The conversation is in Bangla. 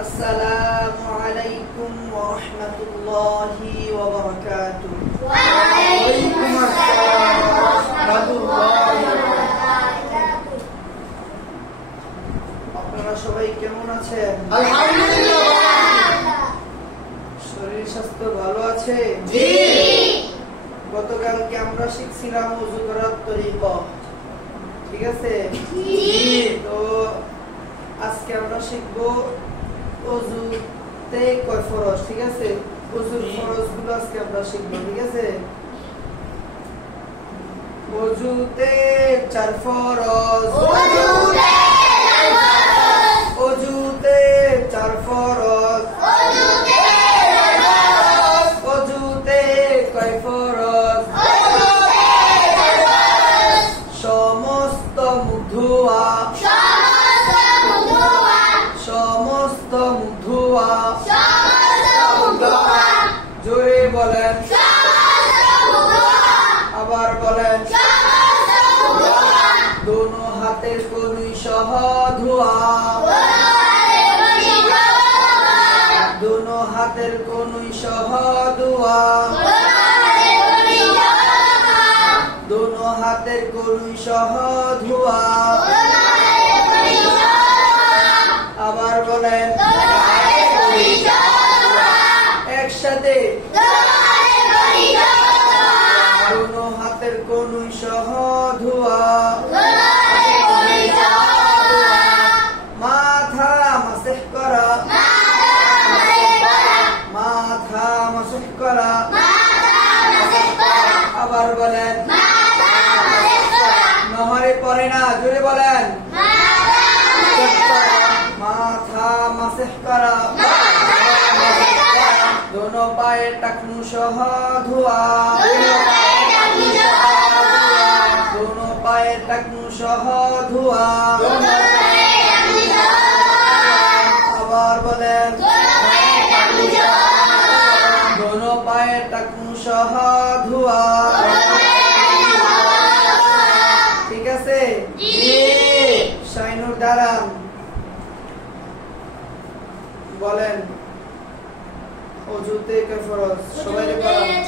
আসসালামু আলাইকুম ওয়া রাহমাতুল্লাহি ওয়া বারাকাতুহু। ওয়া আলাইকুম আসসালাম ওয়া রাহমাতুল্লাহি ওয়া বারাকাতুহু। আপনারা সবাই কেমন আছেন? আলহামদুলিল্লাহ। শরীর স্বাস্থ্য ভালো আছে? জি। গতকালকে আমরা শিখছিলাম ওযু করার তরিকা, ঠিক আছে? জি। তো আজকে আমরা শিখব ওযুতে কয় ফরজ, ঠিক আছে? ওযুর ফরজগুলো আজকে আমরা শিখব, ঠিক আছে? ওযুতে 4 ফরজ। ওযুতে 4 ফরজ। ওযুতে কয় ফরজ? সমস্ত মুখ ধোয়া। সমস্ত মুখ ধোয়া। জোরে বলেন, আবার বলেন। দোনো হাতের কনুই সহ ধোয়া। দোনো হাতের কনুই সহ ধোয়া। দোনো হাতের কনুই সহ ধোয়া। আবার বলেন, একসাথে। দোনো হাতের কনুই সহ ধোয়া। মাথা মাসহ করা। মাথা মাসহ করা। আবার বলেন, নহরে পড়ে না, জোরে বলেন। মাথা মাসহ করা। দোনো পায়ের টাকনু সহ ধোয়া। দোনো পায়ের টাকনু সহ ধোয়া। আবার বলেন, দোনো পায়ের টাকনু সহ ধোয়া। ঠিক আছে? শাইনুর দাঁড়ান, বলেন ওযুতে কয় ফরজ? সবাই বলেন।